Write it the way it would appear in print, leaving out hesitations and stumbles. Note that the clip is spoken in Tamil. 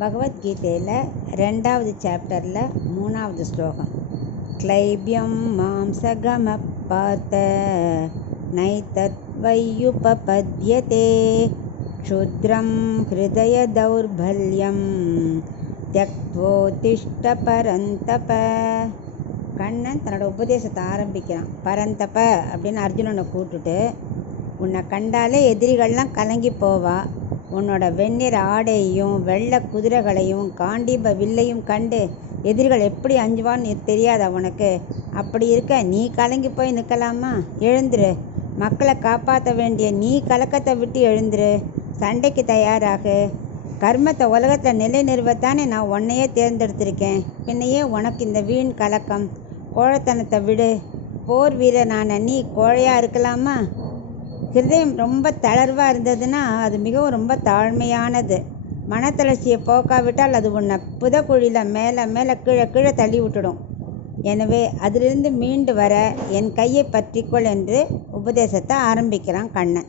பகவத்கீதையில் 2வது சாப்டரில் 3வது ஸ்லோகம். க்ளைப்யம் மாம்சகம பார்த்த நைதத்வையுபபத்யதே க்ஷுத்ரம் ஹிருதய தௌர்பல்யம் த்யக்த்வோதிஷ்ட பரந்தப. கண்ணன் தன்னோட உபதேசத்தை ஆரம்பிக்கிறான். பரந்தப அப்படின்னு அர்ஜுனனை கூப்பிட்டுட்டு, உன்னை கண்டாலே எதிரிகள்லாம் கலங்கி போவா. உன்னோட வெண்ணிற ஆடையையும் வெள்ளை குதிரைகளையும் காண்டீப வில்லையும் கண்டு எதிரிகள் எப்படி அஞ்சுவான்னு தெரியாதா உனக்கு? அப்படி இருக்க நீ கலங்கி போய் நிற்கலாமா? எழுந்துரு. மக்களை காப்பாற்ற வேண்டிய நீ கலக்கத்தை விட்டு எழுந்துரு. சண்டைக்கு தயாராகு. கர்மத்தை உலகத்தில் நிலை நிறுவத்தானே நான் உன்னையே தேர்ந்தெடுத்திருக்கேன். பின்னையே உனக்கு இந்த வீண் கலக்கம்? கோழைத்தனத்தை விடு. போர் வீரனான நீ கோழையாக இருக்கலாமா? ஹிருதயம் ரொம்ப தளர்வாக இருந்ததுன்னா அது மிகவும் ரொம்ப தாழ்மையானது. மனத்தளர்ச்சியை போக்காவிட்டால் அது உன்னை புதக்குழியில் மேலே மேலே கீழே கீழே தள்ளி விட்டுடும். எனவே அதிலிருந்து மீண்டு வர என் கையை பற்றிக்கொள் என்று உபதேசத்தை ஆரம்பிக்கிறான் கண்ணன்.